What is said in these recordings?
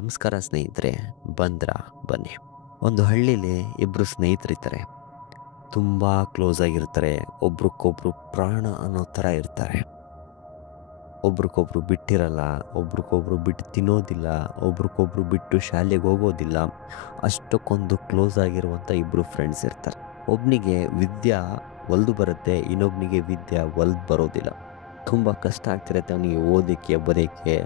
ನಮಸ್ಕಾರ ಸ್ನೇಹಿತರೆ. ಬಂದ್ರ ಬನ್ನಿ. ಒಂದು ಹಳ್ಳಿಲಿ ಇಬ್ರು ಸ್ನೇಹಿತರಿರ್ತಾರೆ. ತುಂಬ ಕ್ಲೋಸ್ ಆಗಿರ್ತಾರೆ. ಒಬ್ರಿಗೊಬ್ರು ಪ್ರಾಣ ಅನ್ನೋ ಥರ ಇರ್ತಾರೆ. ಒಬ್ರಿಗೊಬ್ರು ಬಿಟ್ಟಿರಲ್ಲ, ಒಬ್ರಿಗೊಬ್ರು ಬಿಟ್ಟು ತಿನ್ನೋದಿಲ್ಲ, ಒಬ್ರಿಗೊಬ್ರು ಬಿಟ್ಟು ಶಾಲೆಗೆ ಹೋಗೋದಿಲ್ಲ. ಅಷ್ಟಕ್ಕೊಂದು ಕ್ಲೋಸ್ ಆಗಿರುವಂಥ ಇಬ್ಬರು ಫ್ರೆಂಡ್ಸ್ ಇರ್ತಾರೆ. ಒಬ್ಬನಿಗೆ ವಿದ್ಯಾ ಒಲ್ದು ಬರುತ್ತೆ, ಇನ್ನೊಬ್ಬನಿಗೆ ವಿದ್ಯಾ ಒಲ್ದು ಬರೋದಿಲ್ಲ. ತುಂಬ ಕಷ್ಟ ಆಗ್ತಿರುತ್ತೆ ಅವನಿಗೆ ಓದೋಕ್ಕೆ ಬರೆಯೋಕ್ಕೆ.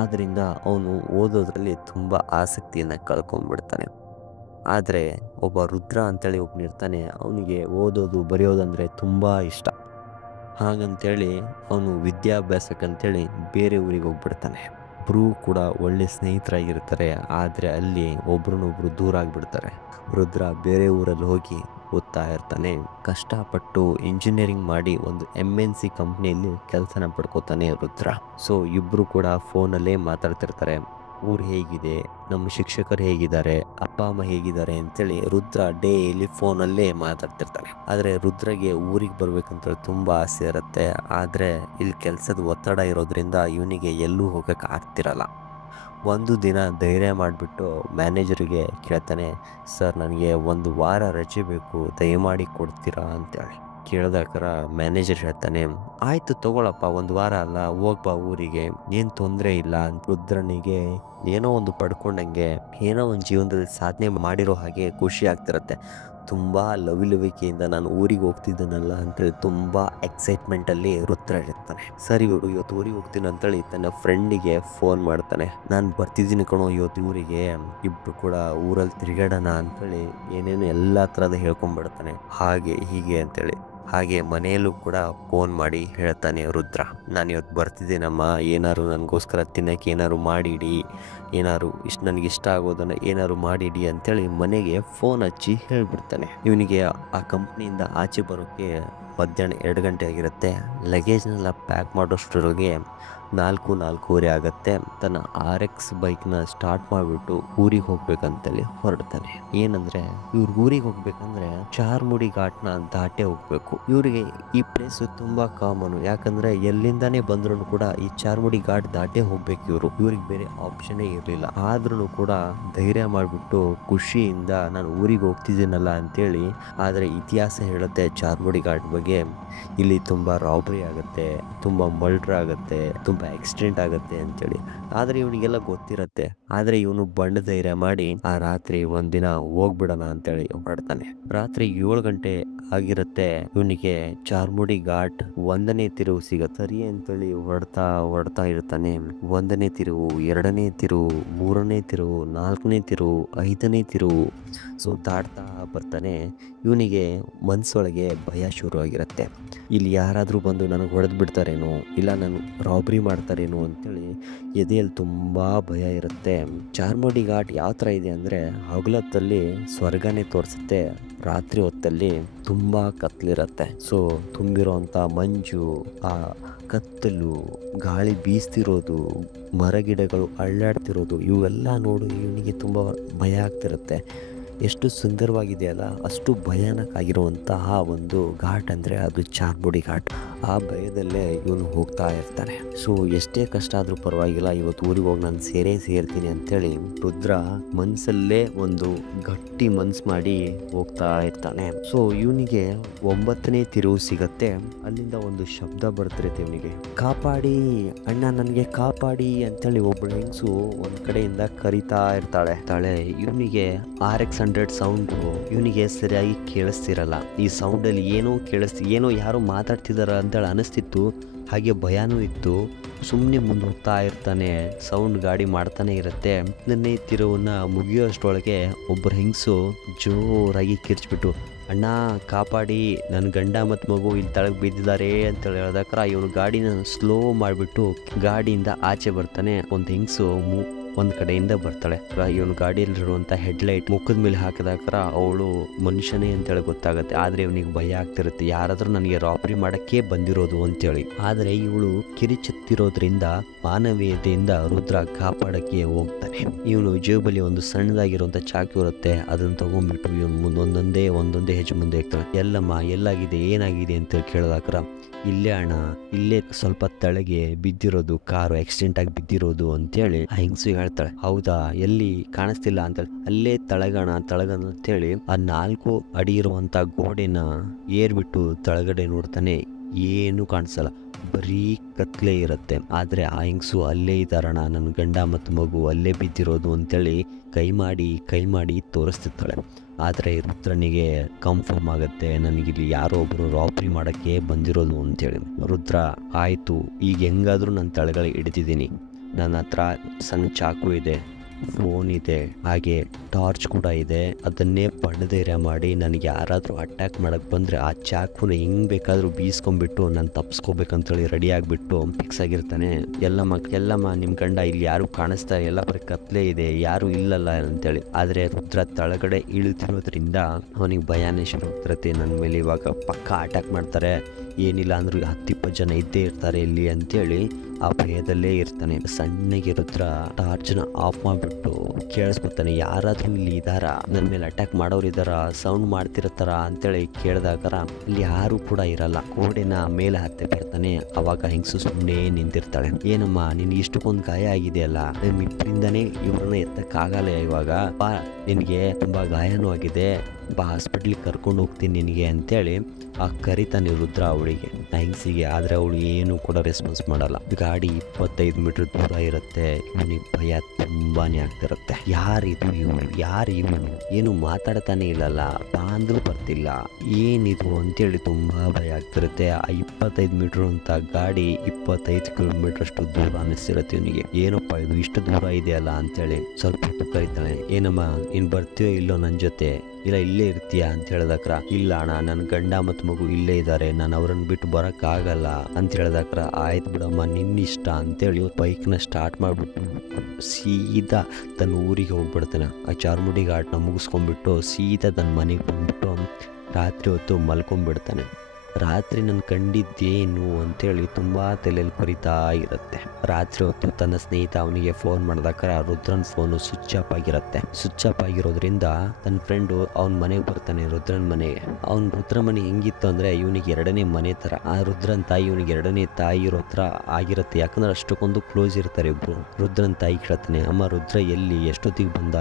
ಆದ್ದರಿಂದ ಅವನು ಓದೋದ್ರಲ್ಲಿ ತುಂಬ ಆಸಕ್ತಿಯನ್ನು ಕಳ್ಕೊಂಡ್ಬಿಡ್ತಾನೆ. ಆದರೆ ಒಬ್ಬ ರುದ್ರ ಅಂತೇಳಿ ಒಬ್ಬನಿರ್ತಾನೆ. ಅವನಿಗೆ ಓದೋದು ಬರೆಯೋದಂದರೆ ತುಂಬ ಇಷ್ಟ. ಹಾಗಂತೇಳಿ ಅವನು ವಿದ್ಯಾಭ್ಯಾಸಕ್ಕಂತೇಳಿ ಬೇರೆ ಊರಿಗೆ ಹೋಗ್ಬಿಡ್ತಾನೆ. ಇಬ್ಬರೂ ಕೂಡ ಒಳ್ಳೆ ಸ್ನೇಹಿತರಾಗಿರ್ತಾರೆ. ಆದರೆ ಅಲ್ಲಿ ಒಬ್ರನ್ನೊಬ್ರು ದೂರ ಆಗಿಬಿಡ್ತಾರೆ. ರುದ್ರ ಬೇರೆ ಊರಲ್ಲಿ ಹೋಗಿ ಓದ್ತಾ ಇರ್ತಾನೆ. ಕಷ್ಟಪಟ್ಟು ಇಂಜಿನಿಯರಿಂಗ್ ಮಾಡಿ ಒಂದು MNC ಕಂಪ್ನಿಯಲ್ಲಿ ಕೆಲಸನ ಪಡ್ಕೋತಾನೆ ರುದ್ರ. ಸೊ ಇಬ್ಬರು ಕೂಡ ಫೋನಲ್ಲೇ ಮಾತಾಡ್ತಿರ್ತಾರೆ. ಊರು ಹೇಗಿದೆ, ನಮ್ಮ ಶಿಕ್ಷಕರು ಹೇಗಿದ್ದಾರೆ, ಅಪ್ಪ ಅಮ್ಮ ಹೇಗಿದ್ದಾರೆ ಅಂತೇಳಿ ರುದ್ರ ಡೈಲಿ ಫೋನಲ್ಲೇ ಮಾತಾಡ್ತಿರ್ತಾನೆ. ಆದರೆ ರುದ್ರಗೆ ಊರಿಗೆ ಬರ್ಬೇಕಂತ ತುಂಬ ಆಸೆ ಇರುತ್ತೆ. ಆದರೆ ಇಲ್ಲಿ ಕೆಲಸದ ಒತ್ತಡ ಇರೋದ್ರಿಂದ ಇವನಿಗೆ ಎಲ್ಲೂ ಹೋಗೋಕೆ ಆಗ್ತಿರಲ್ಲ. ಒಂದು ದಿನ ಧೈರ್ಯ ಮಾಡಿಬಿಟ್ಟು ಮ್ಯಾನೇಜರಿಗೆ ಕೇಳ್ತಾನೆ, ಸರ್ ನನಗೆ ಒಂದು ವಾರ ರಜೆ ಬೇಕು, ದಯಮಾಡಿ ಕೊಡ್ತೀರಾ ಅಂತೇಳಿ. ಕೇಳಿದಾಕರ ಮ್ಯಾನೇಜರ್ ಹೇಳ್ತಾನೆ, ಆಯಿತು ತಗೊಳಪ್ಪ, ಒಂದು ವಾರ ಅಲ್ಲ, ಹೋಗ್ಬಾ ಊರಿಗೆ, ಏನು ತೊಂದರೆ ಇಲ್ಲ ಅಂತ. ರುದ್ರನಿಗೆ ಏನೋ ಒಂದು ಪಡ್ಕೊಂಡಂಗೆ, ಏನೋ ಒಂದು ಜೀವನದಲ್ಲಿ ಸಾಧನೆ ಮಾಡಿರೋ ಹಾಗೆ ಖುಷಿ ಆಗ್ತಿರತ್ತೆ. ತುಂಬ ಲವಿಲವಿಕೆಯಿಂದ ನಾನು ಊರಿಗೆ ಹೋಗ್ತಿದ್ದೇನಲ್ಲ ಅಂತೇಳಿ ತುಂಬ ಎಕ್ಸೈಟ್ಮೆಂಟಲ್ಲಿ ರುದ್ರ ಇರ್ತಾನೆ. ಸರಿ ಇವರು ಇವತ್ತು ಊರಿಗೆ ಹೋಗ್ತೀನಿ ಅಂತೇಳಿ ತನ್ನ ಫ್ರೆಂಡಿಗೆ ಫೋನ್ ಮಾಡ್ತಾನೆ. ನಾನು ಬರ್ತಿದ್ದೀನಿ ಕಣೋ ಇವತ್ತು ಊರಿಗೆ, ಇಬ್ಬರು ಕೂಡ ಊರಲ್ಲಿ ತಿರುಗಾಡೋಣ ಅಂತೇಳಿ ಏನೇನು ಎಲ್ಲ ಥರದ ಹೇಳ್ಕೊಂಡ್ಬಿಡ್ತಾನೆ. ಹಾಗೆ ಹೀಗೆ ಅಂತೇಳಿ. ಹಾಗೆ ಮನೆಯಲ್ಲೂ ಕೂಡ ಫೋನ್ ಮಾಡಿ ಹೇಳ್ತಾನೆ ರುದ್ರ, ನಾನು ಇವತ್ತು ಬರ್ತಿದ್ದೀನಮ್ಮ, ಏನಾದ್ರು ನನಗೋಸ್ಕರ ತಿನ್ನೋಕ್ಕೆ ಏನಾದ್ರು ಮಾಡಿಡಿ, ಏನಾದ್ರು ನನಗೆ ಇಷ್ಟ ಆಗೋದನ್ನು ಏನಾದ್ರು ಮಾಡಿಡಿ ಅಂತೇಳಿ ಮನೆಗೆ ಫೋನ್ ಹಚ್ಚಿ ಹೇಳ್ಬಿಡ್ತಾನೆ. ಇವನಿಗೆ ಆ ಕಂಪ್ನಿಯಿಂದ ಆಚೆ ಬರೋಕ್ಕೆ ಮಧ್ಯಾಹ್ನ 2 ಗಂಟೆ ಆಗಿರುತ್ತೆ. ಲಗೇಜ್ನೆಲ್ಲ ಪ್ಯಾಕ್ ಮಾಡೋಷ್ಟರೊಳಗೆ 4-4:15 ಆಗುತ್ತೆ. ತನ್ನ RX ಬೈಕ್ನ ಸ್ಟಾರ್ಟ್ ಮಾಡಿಬಿಟ್ಟು ಊರಿಗೆ ಹೋಗ್ಬೇಕಂತೇಳಿ ಹೊರಡ್ತಾನೆ. ಏನಂದರೆ ಇವ್ರ ಊರಿಗೆ ಹೋಗ್ಬೇಕಂದ್ರೆ ಚಾರ್ಮುಡಿ ಘಾಟ್ನ ದಾಟೇ ಹೋಗ್ಬೇಕು. ಇವರಿಗೆ ಈ ಪ್ಲೇಸು ತುಂಬ ಕಾಮನು. ಯಾಕಂದರೆ ಎಲ್ಲಿಂದಾನೇ ಬಂದ್ರೂ ಕೂಡ ಈ ಚಾರ್ಮುಡಿ ಘಾಟ್ ದಾಟೇ ಹೋಗ್ಬೇಕು ಇವ್ರಿಗೆ ಬೇರೆ ಆಪ್ಷನ್ನೇ ಇರಲಿಲ್ಲ. ಆದ್ರೂ ಕೂಡ ಧೈರ್ಯ ಮಾಡಿಬಿಟ್ಟು ಖುಷಿಯಿಂದ ನಾನು ಊರಿಗೆ ಹೋಗ್ತಿದ್ದೀನಲ್ಲ ಅಂತೇಳಿ. ಆದರೆ ಇತಿಹಾಸ ಹೇಳುತ್ತೆ ಚಾರ್ಮುಡಿ ಘಾಟ್ ಬಗ್ಗೆ, ಇಲ್ಲಿ ತುಂಬ ರಾಬರಿ ಆಗುತ್ತೆ, ತುಂಬ ಮರ್ಡರ್ ಆಗುತ್ತೆ, ತುಂಬ ಆಕ್ಸಿಡೆಂಟ್ ಆಗುತ್ತೆ ಅಂತೇಳಿ. ಆದರೆ ಇವನಿಗೆಲ್ಲ ಗೊತ್ತಿರತ್ತೆ. ಆದರೆ ಇವನು ಬಂಡ ಧೈರ್ಯ ಮಾಡಿ ಆ ರಾತ್ರಿ ಒಂದಿನ ಹೋಗ್ಬಿಡೋಣ ಅಂತೇಳಿ ಹೊರಡ್ತಾನೆ. ರಾತ್ರಿ 7 ಗಂಟೆ ಆಗಿರುತ್ತೆ. ಇವನಿಗೆ ಚಾರ್ಮುಡಿ ಘಾಟ್ 1ನೇ ತಿರುವು ಸಿಗತ್ತೆ. ಸರಿ ಅಂತೇಳಿ ಹೊರಡ್ತಾ ಇರ್ತಾನೆ. 1ನೇ ತಿರುವು, 2ನೇ ತಿರುವು, 3ನೇ ತಿರುವು, 4ನೇ ತಿರುವು, 5ನೇ ತಿರುವು. ಸೊ ದಾಟ್ತಾ ಬರ್ತಾನೆ. ಇವನಿಗೆ ಮನಸ್ಸೊಳಗೆ ಭಯ ಶುರು ಆಗಿರುತ್ತೆ. ಇಲ್ಲಿ ಯಾರಾದರೂ ಬಂದು ನನಗೆ ಹೊಡೆದು ಬಿಡ್ತಾರೇನೋ, ಇಲ್ಲ ನಾನು ರಾಬ್ರಿ ಮಾಡ್ತಾರೇನೋ ಅಂತೇಳಿ ಎದೆಯಲ್ಲಿ ತುಂಬ ಭಯ ಇರುತ್ತೆ. ಚಾರ್ಮುಡಿ ಘಾಟ್ ಯಾವ ಥರ ಇದೆ ಅಂದರೆ ಹಗಲೊತ್ತಲ್ಲಿ ಸ್ವರ್ಗನೇ ತೋರಿಸುತ್ತೆ, ರಾತ್ರಿ ಹೊತ್ತಲ್ಲಿ ತುಂಬ ಕತ್ಲಿರುತ್ತೆ. ಸೊ ತುಂಬಿರೋಂಥ ಮಂಜು, ಆ ಕತ್ತಲು, ಗಾಳಿ ಬೀಸ್ತಿರೋದು, ಮರಗಿಡಗಳು ಅಳ್ಳಾಡ್ತಿರೋದು, ಇವೆಲ್ಲ ನೋಡಿ ಇವನಿಗೆ ತುಂಬ ಭಯ ಆಗ್ತಿರುತ್ತೆ. ಎಷ್ಟು ಸುಂದರವಾಗಿದೆಯಲ್ಲ, ಅಷ್ಟು ಭಯಾನಕ ಆಗಿರುವಂತಹ ಒಂದು ಘಾಟ್ ಅಂದರೆ ಅದು ಚಾರ್ಮುಡಿ ಘಾಟ್. ಆ ಭಯದಲ್ಲೇ ಇವನು ಹೋಗ್ತಾ ಇರ್ತಾನೆ. ಸೊ ಎಷ್ಟೇ ಕಷ್ಟ ಆದರೂ ಪರವಾಗಿಲ್ಲ, ಇವತ್ತು ಊರಿಗೆ ಹೋಗಿ ನಾನು ಸೇರ್ತೀನಿ ಅಂತೇಳಿ ರುದ್ರ ಮನಸ್ಸಲ್ಲೇ ಒಂದು ಗಟ್ಟಿ ಮನ್ಸು ಮಾಡಿ ಹೋಗ್ತಾ ಇರ್ತಾನೆ. ಸೊ ಇವನಿಗೆ 9ನೇ ತಿರುವು ಸಿಗತ್ತೆ. ಅಲ್ಲಿಂದ ಒಂದು ಶಬ್ದ ಬರ್ತಿರುತ್ತೆ ಇವನಿಗೆ, ಕಾಪಾಡಿ ಅಣ್ಣ, ನನಗೆ ಕಾಪಾಡಿ ಅಂತೇಳಿ ಒಬ್ಬಳು ಹೆಂಗಸು ಒಂದು ಕಡೆಯಿಂದ ಕರಿತಾ ಇರ್ತಾಳೆ. ಇವನಿಗೆ RX 100 ಸೌಂಡು ಇವನಿಗೆ ಸರಿಯಾಗಿ ಕೇಳಿಸ್ತಿರಲ್ಲ. ಈ ಸೌಂಡಲ್ಲಿ ಏನೋ ಯಾರೋ ಮಾತಾಡ್ತಿದಾರ ಅಂತೇಳಿ ಅನಿಸ್ತಿತ್ತು. ಹಾಗೆ ಭಯನೂ ಇತ್ತು. ಸುಮ್ಮನೆ ಮುಂದೆ ಹೋಗ್ತಾ ಇರ್ತಾನೆ. ಸೌಂಡ್ ಗಾಡಿ ಮಾಡ್ತಾನೆ ಇರುತ್ತೆ. 1ನೇ ತಿರುವನ್ನ ಮುಗಿಯೋಷ್ಟರೊಳಗೆ ಒಬ್ಬರು ಹೆಂಗಸು ಜೋರಾಗಿ ಕಿರ್ಚ್ಬಿಟ್ಟು, ಅಣ್ಣ ಕಾಪಾಡಿ, ನನ್ನ ಗಂಡ ಮತ್ತು ಮಗು ಇಲ್ಲಿ ತಳಗೆ ಬಿದ್ದಿದ್ದಾರೆ ಅಂತೇಳಿ ಹೇಳಿದಾಕ್ರ ಇವನು ಗಾಡಿನ ಸ್ಲೋ ಮಾಡಿಬಿಟ್ಟು ಗಾಡಿಯಿಂದ ಆಚೆ ಬರ್ತಾನೆ. ಒಂದು ಹೆಂಗಸು ಒಂದು ಕಡೆಯಿಂದ ಬರ್ತಾಳೆ. ಇವನು ಗಾಡಿಯಲ್ಲಿರುವಂಥ ಹೆಡ್ಲೈಟ್ ಮುಖದ ಮೇಲೆ ಹಾಕಿದಾಕರ ಅವಳು ಮನುಷ್ಯನೇ ಅಂತೇಳಿ ಗೊತ್ತಾಗುತ್ತೆ. ಆದರೆ ಇವನಿಗೆ ಭಯ ಆಗ್ತಿರುತ್ತೆ, ಯಾರಾದರೂ ನನಗೆ ರಾಬರಿ ಮಾಡೋಕ್ಕೆ ಬಂದಿರೋದು ಅಂತೇಳಿ. ಆದರೆ ಇವಳು ಕಿರಿಚುತ್ತಿರೋದ್ರಿಂದ ಮಾನವೀಯತೆಯಿಂದ ರುದ್ರ ಕಾಪಾಡಕ್ಕೆ ಹೋಗ್ತಾನೆ. ಇವನು ಜೇಬಲ್ಲಿ ಒಂದು ಸಣ್ಣದಾಗಿರುವಂಥ ಚಾಕು ಇರುತ್ತೆ, ಅದನ್ನು ತಗೊಂಡ್ಬಿಟ್ಟು ಇವನು ಒಂದೊಂದೇ ಹೆಜ್ಜೆ ಮುಂದೆ ಹೋಗ್ತಾನೆ. ಎಲ್ಲಮ್ಮ ಎಲ್ಲಾಗಿದೆ, ಏನಾಗಿದೆ ಅಂತ ಕೇಳಿದಾಕರ ಇಲ್ಲೇ ಅಣ್ಣ, ಇಲ್ಲೇ ಸ್ವಲ್ಪ ತಳಗೆ ಬಿದ್ದಿರೋದು, ಕಾರು ಆಕ್ಸಿಡೆಂಟ್ ಆಗಿ ಬಿದ್ದಿರೋದು ಅಂತೇಳಿ ಆ ಹೆಂಗಸು ಹೇಳ್ತಾಳೆ, ಹೌದಾ ಎಲ್ಲಿ ಕಾಣಿಸ್ತಿಲ್ಲ ಅಂತ. ಅಲ್ಲೇ ತಳಗಣ ಅಂತೇಳಿ ಆ 4 ಅಡಿ ಇರುವಂತ ಗೋಡೆನ ಏರ್ಬಿಟ್ಟು ತಳಗಡೆ ನೋಡ್ತಾನೆ. ಏನು ಕಾಣಿಸಲ್ಲ, ಬರೀ ಕತ್ಲೆ ಇರುತ್ತೆ. ಆದ್ರೆ ಆ ಹೆಂಗ್ಸು ಅಲ್ಲೇ ಇದ್ದಾರಣ, ನನ್ನ ಗಂಡ ಮತ್ತು ಮಗು ಅಲ್ಲೇ ಬಿದ್ದಿರೋದು ಅಂತೇಳಿ ಕೈ ಮಾಡಿ ತೋರಿಸ್ತಿರ್ತಾಳೆ. ಆದರೆ ರುದ್ರನಿಗೆ ಕನ್ಫರ್ಮ್ ಆಗುತ್ತೆ, ನನಗಿಲ್ಲಿ ಯಾರೋ ಒಬ್ರು ರಾಬ್ರಿ ಮಾಡಕ್ಕೆ ಬಂದಿರೋದು ಅಂತೇಳಿ. ರುದ್ರ ಆಯ್ತು, ಈಗ ಹೆಂಗಾದ್ರೂ ನಾನು ತಳಗಡೆ ಹಿಡಿದಿದ್ದೀನಿ, ನನ್ನ ಹತ್ರ ಸಣ್ಣ ಚಾಕು ಇದೆ, ಫೋನ್ ಇದೆ, ಹಾಗೆ ಟಾರ್ಚ್ ಕೂಡ ಇದೆ. ಅದನ್ನೇ ಪಡೆದೇರೆ ಮಾಡಿ ನನಗೆ ಯಾರಾದರೂ ಅಟ್ಯಾಕ್ ಮಾಡಕ್ಕೆ ಬಂದರೆ ಆ ಚಾಕುನ ಹೆಂಗ್ ಬೇಕಾದರೂ ಬೀಸ್ಕೊಂಡ್ಬಿಟ್ಟು ನಾನು ತಪ್ಪಿಸ್ಕೋಬೇಕಂತೇಳಿ ರೆಡಿ ಆಗಿಬಿಟ್ಟು ಫಿಕ್ಸ್ ಆಗಿರ್ತಾನೆ. ಎಲ್ಲಮ್ಮ ನಿಮ್ಮ ಗಂಡ ಇಲ್ಲಿ ಯಾರು ಕಾಣಿಸ್ತಾ ಎಲ್ಲ ಬರೀ ಕತ್ಲೆ ಇದೆ, ಯಾರು ಇಲ್ಲಲ್ಲ ಅಂತೇಳಿ. ಆದರೆ ರುದ್ರ ತಳಗಡೆ ಇಳಿತಿರೋದ್ರಿಂದ ಅವನಿಗೆ ಭಯಾನೇ ಶುರು ಆಗ್ತಿರತ್ತೆ, ನನ್ನ ಮೇಲೆ ಇವಾಗ ಪಕ್ಕ ಅಟ್ಯಾಕ್ ಮಾಡ್ತಾರೆ, ಏನಿಲ್ಲ ಅಂದ್ರೂ 10-20 ಜನ ಇದ್ದೇ ಇರ್ತಾರೆ ಇಲ್ಲಿ ಅಂತೇಳಿ ಆ ಭಯದಲ್ಲೇ ಇರ್ತಾನೆ. ಸಣ್ಣಗೆ ರುದ್ರ ಟಾರ್ಚ್ನ ಆಫ್ ಮಾಡಿಬಿಟ್ಟು ಕೇಳಿಸ್ಕೊತಾನೆ, ಯಾರಾದ್ರೂ ಇಲ್ಲಿ ಇದ್ದಾರ, ನನ್ನ ಮೇಲೆ ಅಟ್ಯಾಕ್ ಮಾಡೋರು ಇದ್ದಾರ, ಸೌಂಡ್ ಮಾಡ್ತಿರ್ತಾರ ಅಂತೇಳಿ ಕೇಳಿದಾಗ ಇಲ್ಲಿ ಯಾರು ಕೂಡ ಇರಲ್ಲ. ಗೋಡೆನ ಮೇಲೆ ಹತ್ತೆ ಬರ್ತಾನೆ. ಅವಾಗ ಹೆಂಗಸು ಸುಮ್ಮನೆ ನಿಂತಿರ್ತಾಳೆ. ಏನಮ್ಮ ನಿನ್ಗೆ ಇಷ್ಟಕ್ಕೊಂದು ಗಾಯ ಆಗಿದೆಯಲ್ಲ, ಇಬ್ಬರಿಂದನೇ ಇವ್ರನ್ನ ಎತ್ತಕ್ಕಾಗಲ್ಲ ಇವಾಗ, ಬಾ ನಿನಗೆ ತುಂಬಾ ಗಾಯನೂ ಆಗಿದೆ, ಬಾ ಹಾಸ್ಪಿಟ್ಲಿಗೆ ಕರ್ಕೊಂಡು ಹೋಗ್ತೀನಿ ನಿನಗೆ ಅಂತೇಳಿ ಆ ಕರಿತಾನೆ ರುದ್ರ ಅವಳಿಗೆ, ಹೆಂಗಸಿಗೆ. ಆದರೆ ಅವಳು ಏನು ಕೂಡ ರೆಸ್ಪಾನ್ಸ್ ಮಾಡಲ್ಲ. ಗಾಡಿ 25 ಮೀಟರ್ ದೂರ ಇರುತ್ತೆ. ಇವನಿಗೆ ಭಯ ತುಂಬಾನೇ ಆಗ್ತಿರುತ್ತೆ. ಯಾರಿದು ಇವನು ಏನು ಮಾತಾಡ್ತಾನೆ ಇಲ್ಲಲ್ಲ, ಬಾ ಅಂದ್ರೂ ಬರ್ತಿಲ್ಲ, ಏನಿದು ಅಂತೇಳಿ ತುಂಬಾ ಭಯ ಆಗ್ತಿರುತ್ತೆ. ಆ 25 ಮೀಟರ್ ಅಂತ ಗಾಡಿ 25 ಕಿಲೋಮೀಟರ್ ಅಷ್ಟು ದೂರ ಅನ್ನಿಸ್ತಿರುತ್ತೆ ಇವನಿಗೆ. ಏನಪ್ಪಾ ಇದು ಇಷ್ಟು ದೂರ ಇದೆಯಲ್ಲ ಅಂತೇಳಿ ಸ್ವಲ್ಪ ಹೊತ್ತು ಕರಿತಾಳೆ. ಏನಮ್ಮ ನೀನ್ ಬರ್ತೀಯೋ ಇಲ್ಲೋ ನನ್ನ ಜೊತೆ, ಇಲ್ಲ ಇಲ್ಲೇ ಇರ್ತೀಯಾ ಅಂತ ಹೇಳಿದಕ್ರ, ಇಲ್ಲ ಅಣ್ಣ ನನ್ನ ಗಂಡ ಮತ್ತು ಮಗು ಇಲ್ಲೇ ಇದ್ದಾರೆ, ನಾನು ಅವ್ರನ್ನ ಬಿಟ್ಟು ಬರಕ್ ಆಗಲ್ಲ ಅಂತ ಹೇಳಿದಕ್ರ, ಆಯ್ತು ಬಿಡಮ್ಮ ನಿನ್ನಿಷ್ಟ ಅಂತೇಳಿ ಬೈಕ್ನ ಸ್ಟಾರ್ಟ್ ಮಾಡ್ಬಿಟ್ಟು ಸೀದಾ ತನ್ನ ಊರಿಗೆ ಹೋಗ್ಬಿಡ್ತಾನೆ. ಆ ಚಾರ್ಮುಡಿ ಘಾಟ್ನ ಮುಗಿಸ್ಕೊಂಡ್ಬಿಟ್ಟು ಸೀದಾ ತನ್ನ ಮನೆಗೆ ಬಂದ್ಬಿಟ್ಟು ರಾತ್ರಿ ಹೊತ್ತು ಮಲ್ಕೊಂಡ್ಬಿಡ್ತಾನೆ. ರಾತ್ರಿ ನಾನು ಕಂಡಿದ್ದೇನು ಅಂತೇಳಿ ತುಂಬಾ ತಲೆಯಲ್ಲಿ ಕೊರಿತಾ ಇರುತ್ತೆ. ರಾತ್ರಿ ಹೊತ್ತು ತನ್ನ ಸ್ನೇಹಿತ ಅವನಿಗೆ ಫೋನ್ ಮಾಡಿದಾಗ ರುದ್ರನ್ ಫೋನು ಸ್ವಿಚ್ ಆಫ್ ಆಗಿರುತ್ತೆ. ಸ್ವಿಚ್ ಆಫ್ ಆಗಿರೋದ್ರಿಂದ ತನ್ನ ಫ್ರೆಂಡು ಅವ್ನ ಮನೆಗೆ ಬರ್ತಾನೆ, ರುದ್ರನ್ ಮನೆಗೆ. ರುದ್ರ ಮನೆ ಹೆಂಗಿತ್ತು ಅಂದ್ರೆ ಇವನಿಗೆ 2ನೇ ಮನೆ ತರ. ಆ ರುದ್ರನ್ ತಾಯಿ ಇವನಿಗೆ 2ನೇ ತಾಯಿ ಇರೋ ಹತ್ರ ಆಗಿರುತ್ತೆ, ಯಾಕಂದ್ರೆ ಅಷ್ಟಕ್ಕೊಂದು ಕ್ಲೋಸ್ ಇರ್ತಾರೆ ಇಬ್ರು. ರುದ್ರನ್ ತಾಯಿ ಕೇಳ್ತಾನೆ, ಅಮ್ಮ ರುದ್ರ ಎಲ್ಲಿ, ಎಷ್ಟೊತ್ತಿಗೆ ಬಂದ?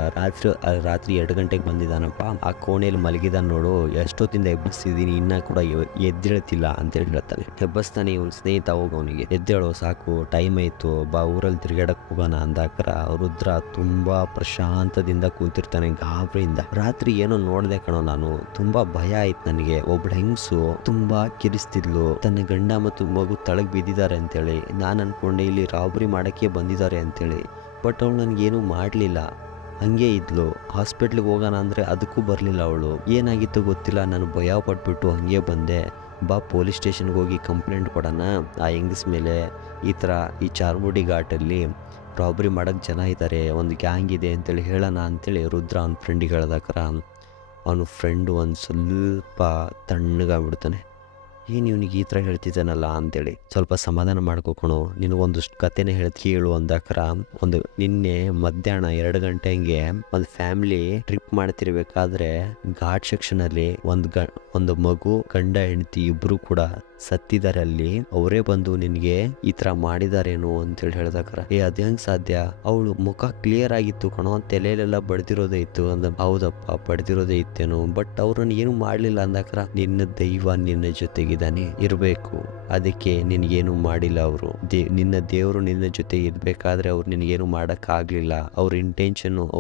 ರಾತ್ರಿ 2 ಗಂಟೆಗೆ ಬಂದಿದ್ದಾನಪ್ಪ, ಆ ಕೋಣೆಯಲ್ಲಿ ಮಲಗಿದ ನೋಡು, ಎಷ್ಟೊತ್ತಿಂದ ಎಬ್ಬಿಸ್ತಿದ್ದೀನಿ, ಇನ್ನ ಕೂಡ ಎದ್ದೇಳ್ತಿಲ್ಲ ಅಂತೇಳಿ ಹೇಳ್ತಾನೆ. ಹೆಬ್ಬಸ್ತಾನೆ ಇವನ್ ಸ್ನೇಹಿತ, ಹೋಗ ಅವನಿಗೆ, ಎದ್ದೇಳೋ ಸಾಕು ಟೈಮ್ ಆಯ್ತು, ಬಾ ಊರಲ್ಲಿ ತಿರುಗಾಡಕ್ ಹೋಗೋಣ ಅಂದಾಕ್ರ ರುದ್ರ ತುಂಬಾ ಪ್ರಶಾಂತದಿಂದ ಕೂತಿರ್ತಾನೆ ಗಾಬರಿಯಿಂದ. ರಾತ್ರಿ ಏನೋ ನೋಡ್ದೆ ಕಣೋ ನಾನು, ತುಂಬಾ ಭಯ ಆಯ್ತು ನನಗೆ. ಒಬ್ಳು ಹೆಂಗ್ಸು ತುಂಬಾ ಕಿರಿಸ್ತಿದ್ಲು, ತನ್ನ ಗಂಡ ಮತ್ತು ಮಗು ತಳಗ್ ಬಿದ್ದಿದ್ದಾರೆ ಅಂತೇಳಿ. ನಾನು ಅನ್ಕೊಂಡೆ ಇಲ್ಲಿ ರಾಬರಿ ಮಾಡಕ್ಕೆ ಬಂದಿದ್ದಾರೆ ಅಂತೇಳಿ, ಬಟ್ ಅವಳು ನನ್ಗೇನು ಮಾಡ್ಲಿಲ್ಲ, ಹಂಗೆ ಇದ್ಲು. ಹಾಸ್ಪಿಟ್ಲಿಗೆ ಹೋಗೋಣ ಅಂದರೆ ಅದಕ್ಕೂ ಬರಲಿಲ್ಲ ಅವಳು. ಏನಾಗಿತ್ತು ಗೊತ್ತಿಲ್ಲ, ನಾನು ಭಯ ಪಟ್ಬಿಟ್ಟು ಹಂಗೆ ಬಂದೆ. ಬಾ ಪೊಲೀಸ್ ಸ್ಟೇಷನ್ಗೆ ಹೋಗಿ ಕಂಪ್ಲೇಂಟ್ ಕೊಡೋಣ ಆ ಹೆಂಗಸ್ ಮೇಲೆ, ಈ ಥರ ಈ ಚಾರ್ಮುಡಿ ಘಾಟಲ್ಲಿ ರಾಬರಿ ಮಾಡೋಕ್ಕೆ ಜನ ಇದ್ದಾರೆ, ಒಂದು ಗ್ಯಾಂಗ್ ಇದೆ ಅಂತೇಳಿ ಹೇಳೋಣ ಅಂತೇಳಿ ರುದ್ರ ಅವ್ನ ಫ್ರೆಂಡಿಗೆ ಹೇಳ್ದಾಕ್ರ ಅವನ ಫ್ರೆಂಡು ಒಂದು ಸ್ವಲ್ಪ ತಣ್ಣಗಾಗ್ಬಿಡ್ತಾನೆ. ಏನು ಇವನಿಗೆ ಈ ಥರ ಹೇಳ್ತಿದ್ದಾನಲ್ಲ ಅಂತೇಳಿ ಸ್ವಲ್ಪ ಸಮಾಧಾನ ಮಾಡ್ಕೋಕಣು, ನಿನಗೊಂದಷ್ಟು ಕತೆನೇ ಕೇಳು ಅಂದಾಕ್ರ ನಿನ್ನೆ ಮಧ್ಯಾಹ್ನ 2 ಗಂಟೆ ಹಂಗೆ ಒಂದು ಫ್ಯಾಮಿಲಿ ಟ್ರಿಪ್ ಮಾಡ್ತಿರ್ಬೇಕಾದ್ರೆ ಘಾಟ್ ಸೆಕ್ಷನ್ ಅಲ್ಲಿ ಒಂದು ಮಗು ಗಂಡ ಹೆಂಡತಿ ಇಬ್ರು ಕೂಡ ಸತ್ತಿದ್ದಾರೆ ಅಲ್ಲಿ, ಅವರೇ ಬಂದು ನಿನ್ಗೆ ಈ ತರ ಮಾಡಿದಾರೇನು ಅಂತೇಳಿ ಹೇಳ್ದಾಕ್ರ. ಅದ್ ಹೆಂಗ್ ಸಾಧ್ಯ? ಅವಳು ಮುಖ ಕ್ಲಿಯರ್ ಆಗಿತ್ತು ಕಣೋ, ತಲೆಯಲ್ಲೆಲ್ಲ ಬಡ್ದಿರೋದೇ ಇತ್ತು ಅಂದ. ಹೌದಪ್ಪ ಬಡ್ದಿರೋದೇ ಇತ್ತೇನು, ಬಟ್ ಅವ್ರನ್ನ ಏನು ಮಾಡ್ಲಿಲ್ಲ ಅಂದಾಕ್ರ. ನಿನ್ನ ದೈವ ನಿನ್ನ ಜೊತೆಗಿದ್ದಾನೆ ಇರ್ಬೇಕು, ಅದಕ್ಕೆ ನಿನ್ಗೇನು ಮಾಡಿಲ್ಲ ಅವರು. ನಿನ್ನ ದೇವರು ನಿನ್ನ ಜೊತೆ ಇರ್ಬೇಕಾದ್ರೆ ಅವ್ರು ನಿನ್ಗೇನು ಮಾಡಕ್ ಆಗ್ಲಿಲ್ಲ. ಅವ್ರ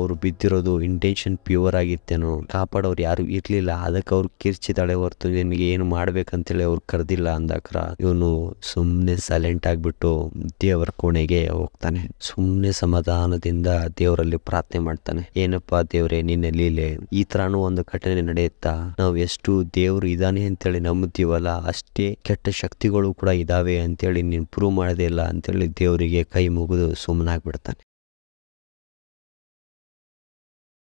ಅವ್ರು ಬಿದ್ದಿರೋದು ಇಂಟೆನ್ಷನ್ ಪ್ಯೂರ್ ಆಗಿತ್ತೇನು, ಕಾಪಾಡೋರು ಯಾರು ಇರ್ಲಿಲ್ಲ, ಅದಕ್ಕೆ ಅವ್ರು ಕಿರ್ಚಿದಾಳೆ ಹೊರತು ನಿನ್ಗೆ ಏನು ಮಾಡ್ಬೇಕಂತೇಳಿ ಅವ್ರು ಕರ್ದಿಲ್ಲ ಅಂದಾಕ್ರ. ಇವನು ಸುಮ್ನೆ ಸೈಲೆಂಟ್ ಆಗ್ಬಿಟ್ಟು ದೇವರ ಕೋಣೆಗೆ ಹೋಗ್ತಾನೆ. ಸುಮ್ನೆ ಸಮಾಧಾನದಿಂದ ದೇವರಲ್ಲಿ ಪ್ರಾರ್ಥನೆ ಮಾಡ್ತಾನೆ. ಏನಪ್ಪಾ ದೇವ್ರೆ ನಿನ್ನ ಲೀಲೆ, ಈ ತರಾನು ಒಂದು ಘಟನೆ ನಡೆಯುತ್ತಾ? ನಾವು ಎಷ್ಟು ದೇವ್ರು ಇದಾನೆ ಅಂತೇಳಿ ನಂಬುತ್ತೀವಲ್ಲ, ಅಷ್ಟೇ ಕೆಟ್ಟ ಶಕ್ತಿಗಳು ಕೂಡ ಇದಾವೆ ಅಂತೇಳಿ ನೀನ್ ಪ್ರೂವ್ ಮಾಡದೇ ಇಲ್ಲ ಅಂತೇಳಿ ದೇವರಿಗೆ ಕೈ ಮುಗಿದು ಸುಮ್ಮನಾಗ್ಬಿಡ್ತಾನೆ.